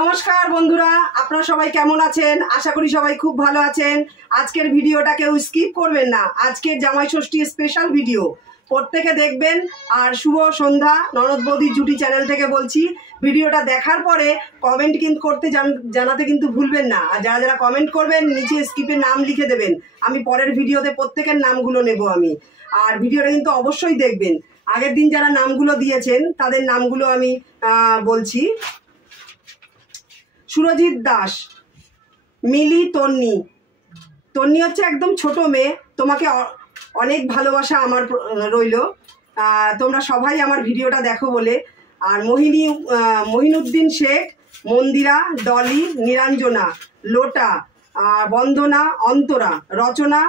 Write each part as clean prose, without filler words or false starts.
নমস্কার বন্ধুরা, আপনারা সবাই কেমন আছেন? আশা করি সবাই খুব ভালো আছেন। আজকের ভিডিওটা কেউ স্কিপ করবেন না। আজকের জামাই ষষ্ঠী স্পেশাল ভিডিও প্রত্যেকে দেখবেন। আর শুভ সন্ধ্যা, ননদ বৌদি জুটি চ্যানেল থেকে বলছি, ভিডিওটা দেখার পরে কমেন্ট কিন্তু করতে জানাতে কিন্তু ভুলবেন না। আর যারা যারা কমেন্ট করবেন নিচে স্কিপের নাম লিখে দেবেন, আমি পরের ভিডিওতে প্রত্যেকের নামগুলো নেব আমি। আর ভিডিওটা কিন্তু অবশ্যই দেখবেন। আগের দিন যারা নামগুলো দিয়েছেন তাদের নামগুলো আমি বলছি। সুরজিৎ দাস, মিলি, তন্নি। তন্নি হচ্ছে একদম ছোট মেয়ে, তোমাকে অনেক ভালোবাসা আমার রইল। তোমরা সবাই আমার ভিডিওটা দেখো বলে। আর মহিনুদ্দিন শেখ, মন্দিরা, ডলি, নিরঞ্জনা, লোটা, বন্দনা, অন্তরা, রচনা,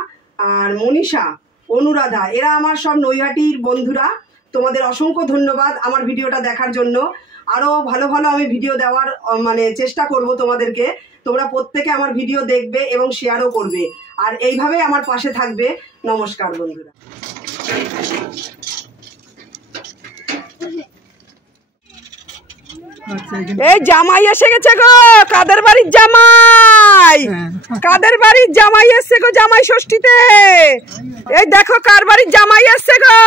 আর মনীষা, অনুরাধা, এরা আমার সব নৈহাটির বন্ধুরা। তোমাদের অসংখ্য ধন্যবাদ আমার ভিডিওটা দেখার জন্য। আরও ভালো ভালো আমি ভিডিও দেওয়ার চেষ্টা করব তোমাদেরকে। তোমরা প্রত্যেকে আমার ভিডিও দেখবে এবং শেয়ারও করবে, আর এইভাবে আমার পাশে থাকবে। নমস্কার বন্ধুরা। এই জামাই এসে গেছে গো, কাদের বাড়ির জামাই, কাদের বাড়ির জামাই এসছে গো জামাই ষষ্ঠীতে। এই দেখো কার বাড়ির জামাই এসছে গো।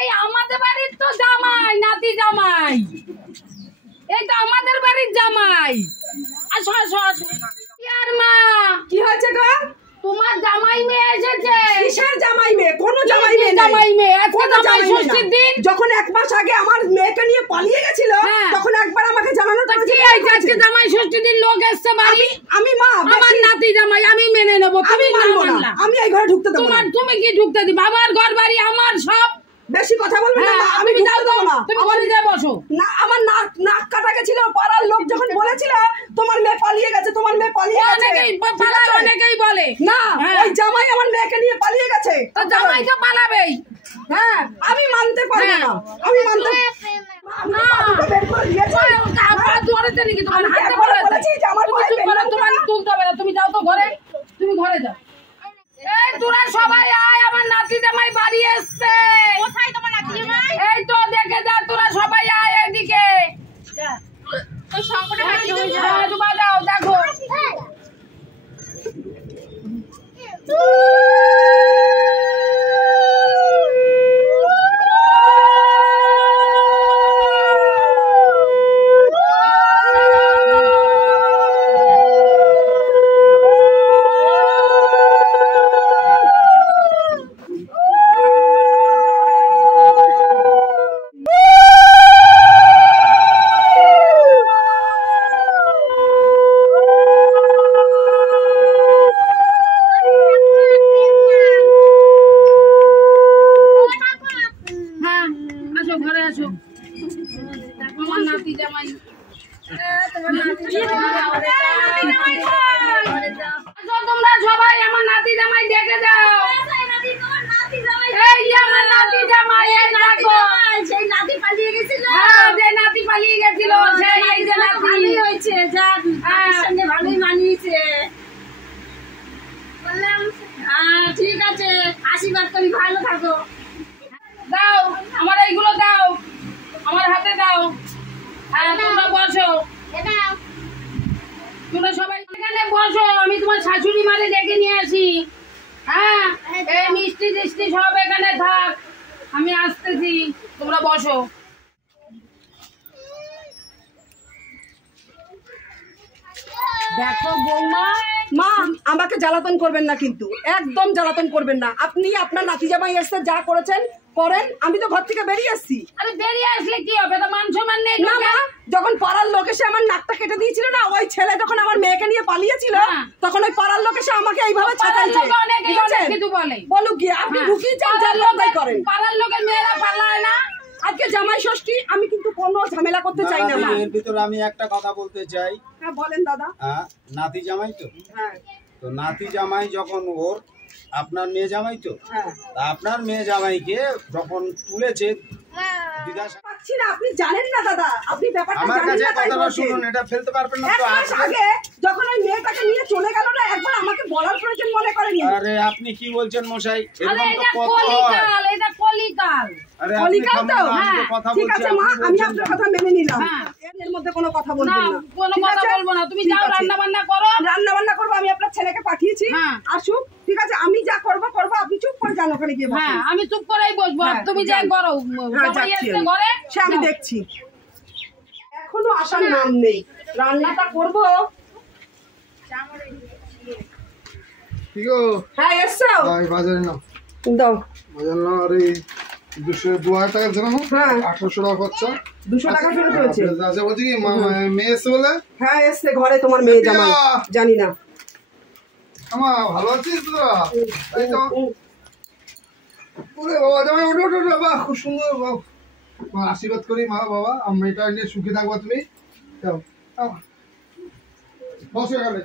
এই আমাদের বাড়ির তো জামাই, নাতি জামাই। এই তো আমাদের বাড়ির জামাই। আসো আসো আসো। আর মা, কি হয়েছে গো? তোমার জামাই মেয়ে এসেছে। কিসের জামাই মেয়ে? কোনো জামাই মেয়ে নেই। জামাই মেয়ে আজকে জামাই ষষ্ঠীর দিন। যখন এক মাস আগে আমার মেয়েকে নিয়ে পালিয়ে গেছিল, তখন একবার আমাকে জানানো তো কি হয়েছে? আজকে জামাই ষষ্ঠীর দিন লোক এসছে বাড়ি। আমি মা, আমার নাতি জামাই আমি মেনে নেব, তুমি মানবো না। আমি এই ঘরে ঢুকতে দেব না। তুমি কি ঢুকতে দিবে? বাবার ঘর বাড়ি আমার সব। বেশি কথা বলবেন না, আমি ঢুকতে দেব না। তুমি বলে বসো না, আমার নাক কাটা গেছিল। পাড়ার লোক যখন বলেছিল তোমার মেয়ে পালিয়ে গেছে, তোমার মেয়ে পালিয়ে গেছে, অনেকেই বলে না ওই জামাই আমার মেয়েকে নিয়ে পালিয়ে গেছে। তো জামাই তো পালাবেই। হ্যাঁ, আমি মানতে পারবো না। আমি মানতে তুমি যাও তো ঘরে, তুমি ঘরে যাও। এই তোরা সবাই আয়, আমার নাতি জামাই বাড়ি এসছে। কোথায় তোমার নাতি জামাই? এই তো দেখে যা, তোরা সবাই আয় এদিকে। ওই সংকটে বাড়ি তোমার যাও দেখো। তোমরা সবাই আমার নাতি জামাই দেখে যাও। এই আমার নাতি জামাই, এই দেখো সেই নাতি পালিয়ে গেছিল। যে নাতি পালিয়ে গেছিল সেই এই যে নাতি ভালোই হয়েছে, যাক সঙ্গে ভালোই মানিয়েছে। বললাম ঠিক আছে, আশীর্বাদ করি, ভালো থাকো। দাও আমার এইগুলো দাও, আমার হাতে দাও। হ্যাঁ তোমরা বসো, তোমরা সবাই এখানে বসো। আমি তোমার শাশুড়ি মারে ডেকে নিয়ে আসি। হ্যাঁ, এই মিষ্টি টিষ্টি সব এখানে থাক, আমি আসতেছি, তোমরা বসো। দেখো বৌমা, মা আমাকে জ্বালাতন করবেন না, কিন্তু একদম জ্বালাতন করবেন না। আপনি আপনার নাতি জামাই এসে যা করেছেন করেন, আমি তো ঘর থেকে বেরিয়ে এসেছি। আরে বেরিয়ে আসলে কি হবে? তো মান সম্মান নেই না মা, যখন পাড়ার লোক এসে আমার নাকটা কেটে দিয়েছিল না, ওই ছেলে যখন আমার মেয়েকে নিয়ে পালিয়েছিল, তখন ওই পাড়ার লোক এসে আমাকে এইভাবে ছাতাইছে। কিছু বলে বলুক গিয়ে, আপনি ঢুকিয়েছেন যার লোকাই করেন। পাড়ার লোকের মেয়েরা পালায় না। আজকে জামাই ষষ্ঠী, আমি কিন্তু কোনো ঝামেলা করতে চাই না। এর ভিতরে আমি একটা কথা বলতে চাই। হ্যাঁ বলেন দাদা। হ্যাঁ, নাতি জামাই তো। হ্যাঁ, তো নাতি জামাই যখন ওর আপনার মেয়ে জামাই তো, হ্যাঁ, আপনার মেয়ে জামাইকে যখন তুলেছে পাচ্ছি না, আপনি জানেন না দাদা, আপনি ব্যাপারটা আমার জানেন কাছে না। তাই কথাটা বলছেন। শুনুন, এটা ফেলতে পারবেন না তো। এক মাস আগে যখন ওই মেয়েটাকে নিয়ে চলে গেল না, একবার আমাকে বলার প্রয়োজন মনে করেনি। আরে আপনি কি বলছেন মশাই? আরে এরকম তো এটা কত হয়। কলিকাল, এটা কলিকাল। আরে আপনি কলিকাল তো? আমি তো কথা ঠিক বলছি, আছে মা, আপনি আমি বলছেন আপনার কথা মেনে নিলাম। এর মধ্যে কোনো কথা না বলবেন না, কোনো ঠিক কথা আছে? বলবো না, তুমি ঠিক যাও আছে। রান্না বান্না করো। রান্না বান্না করবো, আমি আপনার ছেলেকে পাঠিয়েছি, হ্যাঁ। আসুক, ঠিক আছে? আমি যা করবো করবো, আপনি চুপ করে যান ওখানে গিয়ে বসুন। হ্যাঁ আমি চুপ করেই বসবো, হ্যাঁ, তুমি যা যান। করো। হ্যাঁ, জামাই যাচ্ছি এসছে আমি। ঘরে, সে আমি যাও। দেখছি, এখনো আসার নাম নেই। রান্নাটা করবো। কি গো? হ্যাঁ, এসছো? ভাই বাজারে নাও, দাও। বাজার নাও। আর এই 2000 টাকা জানো? হ্যাঁ। 1800 টাকা খরচা। 200 টাকা ফেরত হয়েছে। আচ্ছা বলছি কি মেয়ে এসছে বলে? হ্যাঁ, এসছে ঘরে তোমার মেয়ে জামাই। জানি না। আমা ভালো আছিস তোরা? এই তো। ওরে বাবা জামাই ওঠো ওঠো ওঠো, বাহ খুব সুন্দর, বাহ। মা আশীর্বাদ করি, মা বাবা আমি এটা নিয়ে সুখী থাকবো, তুমি যাও যাও। বসো এখানে।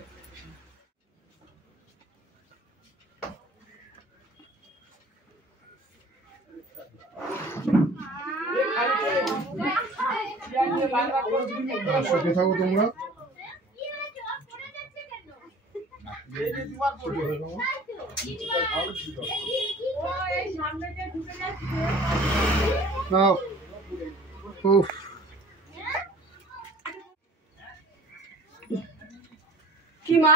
সুখী থাকো তোমরা। নাও। উফ কি মা?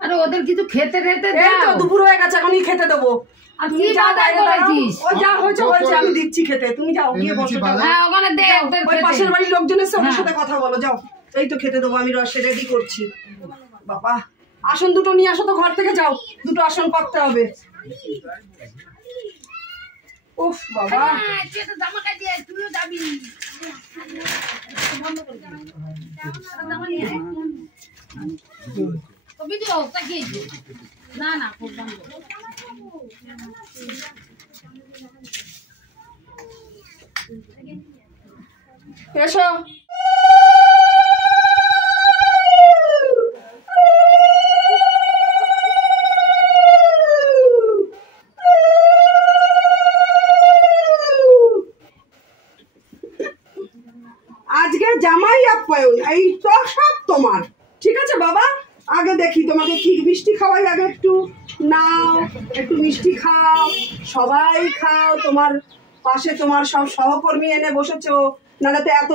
আরে ওদের কিছু খেতে খেতে এই তো দাও। দুপুর হয়ে গেছে, এখনই খেতে দেবো। আর তুমি কি যাও বাজার বাইরে দাঁড়াও। করেছিস? ও যা হয়েছে হয়েছে, আমি দিচ্ছি খেতে, তুমি যাও গিয়ে এনে বসো। দিচ্ছি যাও। বাজার। হ্যাঁ ওখানে দে যাও, ওদের ওই খেতে। পাশের বাড়ির লোকজন এসে ওদের হ্যাঁ। সাথে কথা বলো, যাও। এই তো খেতে দেবো, আমি রসে রেডি করছি। বাবা, আসন দুটো নিয়ে আসো তো ঘর থেকে, যাও, দুটো আসন পাততে হবে। উফ বাবা, হ্যাঁ, তুই তো জামা কাটি দিয়ে তুইও যাবি। তো ভিডিও তাকিয়ে না না খুব বন্ধ। এসো। আজকে জামাই আপ্যায়ন, এই তো সব তোমার, ঠিক আছে বাবা? আগে দেখি তোমাকে কি মিষ্টি খাওয়াই, আগে একটু নাও, একটু মিষ্টি খাও, সবাই খাও। তোমার পাশে তোমার সব সহকর্মী এনে বসেছো, নাহলে তো এত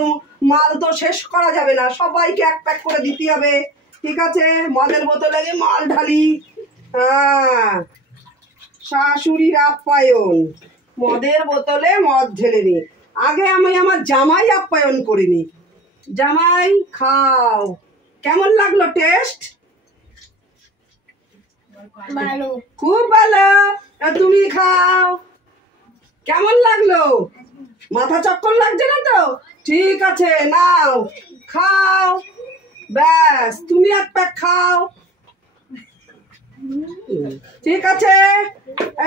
মাল তো শেষ করা যাবে না, সবাইকে এক প্যাক করে দিতে হবে, ঠিক আছে? মদের বোতলে মাল ঢালি। হ্যাঁ, শাশুড়ির আপ্যায়ন, মদের বোতলে মদ ঢেলে নি। আগে আমি আমার জামাই আপ্যায়ন করিনি। জামাই খাও, কেমন লাগলো টেস্ট? ভালো। খুব ভালো। তুমি খাও, কেমন লাগলো? মাথা চক্কর লাগছে না তো? ঠিক আছে, নাও খাও, ব্যাস তুমি এক প্যাক খাও। ঠিক আছে,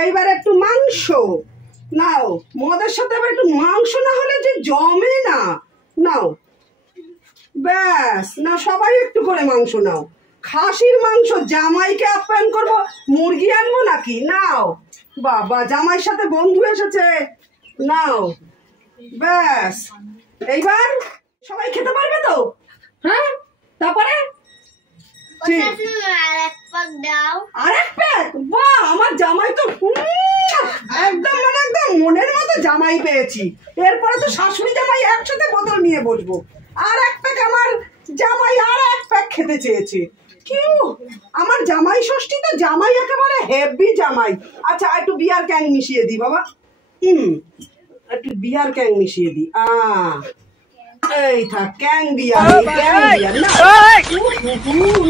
এইবার একটু মাংস নাও, মদের সাথে আবার একটু মাংস না হলে যে জমে না। নাও, ব্যাস না, সবাই একটু করে মাংস নাও। খাসির মাংস, জামাইকে আপ্যায়ন করবো, মুরগি আনবো নাকি? নাও বাবা, জামাইয়ের সাথে বন্ধু এসেছে, নাও, ব্যাস। এইবার সবাই খেতে পারবে তো? হ্যাঁ, তারপরে ঠিক, আরেক পাক দাও। আরেক প্যাক। বাহ, আমার জামাই তো একদম মানে একদম মনের মতো জামাই পেয়েছি। এরপরে তো শাশুড়ি জামাই একসাথে বোতল নিয়ে বসবো। আর এক প্যাক আমার জামাই আর এক প্যাক খেতে চেয়েছে। কিউ, আমার জামাই ষষ্ঠী তো জামাই একেবারে হেভি জামাই। আচ্ছা, একটু বিয়ার ক্যাং মিশিয়ে দি বাবা। একটু বিয়ার ক্যাং মিশিয়ে দি। এই থাক, ক্যাং বিয়ার, ক্যাং বিয়ার না।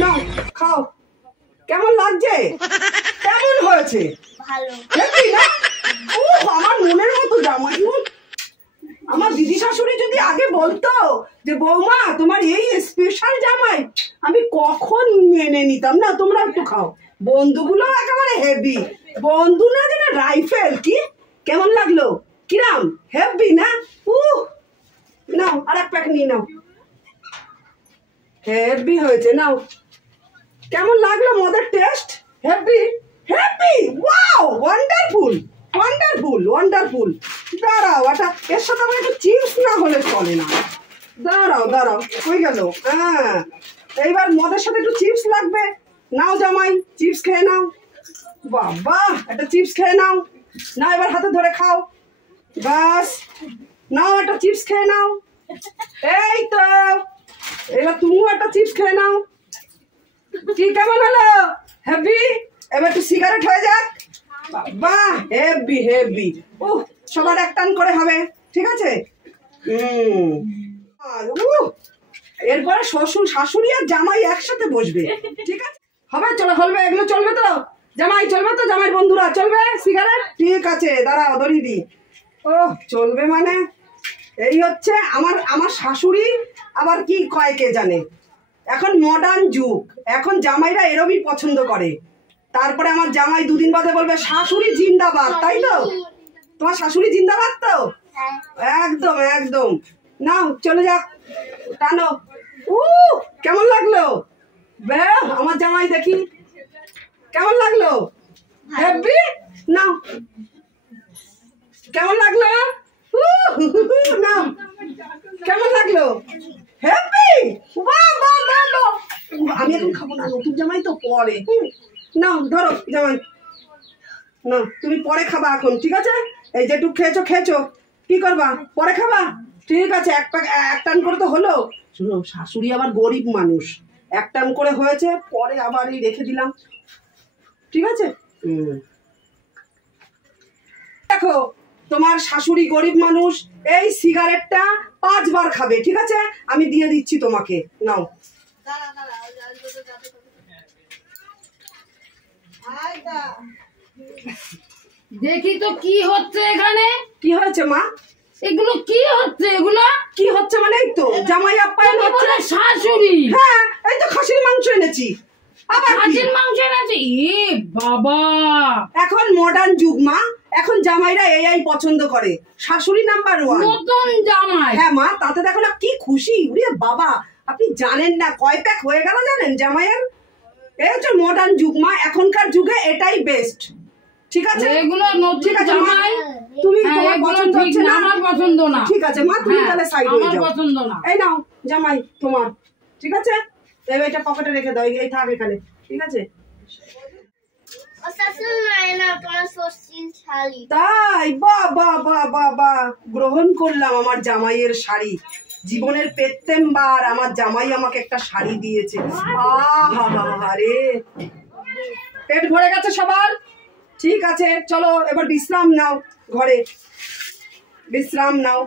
নাও খাও, কেমন লাগছে? কেমন হয়েছে? ভালো। দেখি না? উফ, আমার মনের মতো জামাই। উফ, আমার দিদি শাশুড়ি যদি আগে বলতো যে বৌমা তোমার এই স্পেশাল জামাই, আমি কখন মেনে নিতাম না। তোমরা একটু খাও, বন্ধুগুলো একেবারে হেভি বন্ধু, না যেন রাইফেল। কি কেমন লাগলো? কিরাম হেভি না? নাও আর এক প্যাক নিয়ে নাও, হেভি হয়েছে। নাও, কেমন লাগলো মদের test? Heavy heavy, wow, wonderful wonderful wonderful. দাঁড়াও, এটা এর সাথে আমার একটু চিপস না হলে চলে না। দাঁড়াও দাঁড়াও, হয়ে গেল। হ্যাঁ, এইবার মদের সাথে একটু চিপস লাগবে। নাও জামাই, চিপস খেয়ে নাও। বাবা, একটা চিপস খেয়ে নাও। না, এবার হাতে ধরে খাও, ব্যাস। নাও, একটা চিপস খেয়ে নাও। এই তো এবার তুমিও একটা চিপস খেয়ে নাও। কি কেমন হলো? হেভি? এবার একটু সিগারেট হয়ে যাক। বাহ, হেভি হেভি। সবার এক টান করে হবে, ঠিক আছে? এরপরে শ্বশুর শাশুড়ি আর জামাই একসাথে বসবে, ঠিক আছে? হবে, চলো হলবে, এগুলো চলবে তো? জামাই চলবে তো? জামাই বন্ধুরা চলবে সিগারেট? ঠিক আছে, দাঁড়াও ধরিয়ে দি। চলবে মানে এই হচ্ছে আমার শাশুড়ি আবার কি কয় কে জানে। এখন মডার্ন যুগ, এখন জামাইরা এরমই পছন্দ করে। তারপরে আমার জামাই দুদিন বাদে বলবে শাশুড়ি জিন্দাবাদ, তাই তো? তোমার শাশুড়ি জিন্দাবাদ তো? একদম একদম। নাও চলে যাক, টানো। কেমন লাগলো? আমার জামাই দেখি কেমন লাগলো? হেব্বি? নাও কেমন লাগলো? নাও কেমন লাগলো? হেব্বি? আমি এখন খাবো না, নতুন জামাই তো পরে। নাও ধরো জামাই, না তুমি পরে খাবা এখন, ঠিক আছে? এই যেটুকু খেয়েছো কি করবা? পরে খাবা, ঠিক আছে? এক টান করে তো হলো। শুনো, শাশুড়ি আবার গরিব মানুষ, এক টান করে হয়েছে, পরে আবার এই রেখে দিলাম, ঠিক আছে? দেখো, তোমার শাশুড়ি গরিব মানুষ, এই সিগারেটটা 5 বার খাবে, ঠিক আছে? আমি দিয়ে দিচ্ছি তোমাকে, নাও। দেখি তো কি হচ্ছে এখানে। কি হয়েছে মা? এগুলো কি হচ্ছে? এগুলো কি হচ্ছে মানে এই তো জামাই আপ্যায়ন হচ্ছে। শাশুড়ি? হ্যাঁ, এই তো খাসির মাংস এনেছি। আবার খাসির মাংস এনেছি? বাবা, এখন মডার্ন যুগ মা, এখন জামাইরা এই পছন্দ করে। শাশুড়ি নাম্বার 1। নতুন জামাই? হ্যাঁ মা, তাতে দেখো না কি খুশি। উরে বাবা, আপনি জানেন না কয় প্যাক হয়ে গেল জানেন জামাইয়ের? এই হচ্ছে মডার্ন যুগ মা, এখনকার যুগে এটাই বেস্ট, ঠিক আছে? এগুলো নতুন ঠিক আছে মা, জামাই? তুমি হ্যাঁ, তোমার এগুলো পছন্দ ঠিক হচ্ছে না, না? আমার পছন্দ না। ঠিক আছে মা, তুমি হ্যাঁ, তাহলে সাইড হয়ে আমার যাও। পছন্দ না। এই নাও জামাই তোমার, ঠিক আছে? এবার এটা পকেটে রেখে দাও, এই থাক এখানে, ঠিক আছে? তাই? বাহ বাহ বাহ বাহ বাহ, গ্রহণ করলাম আমার জামাইয়ের শাড়ি। জীবনের প্রথমবার আমার জামাই আমাকে একটা শাড়ি দিয়েছে। আরে পেট ভরে গেছে সবার? ঠিক আছে, চলো এবার বিশ্রাম নাও, ঘরে বিশ্রাম নাও।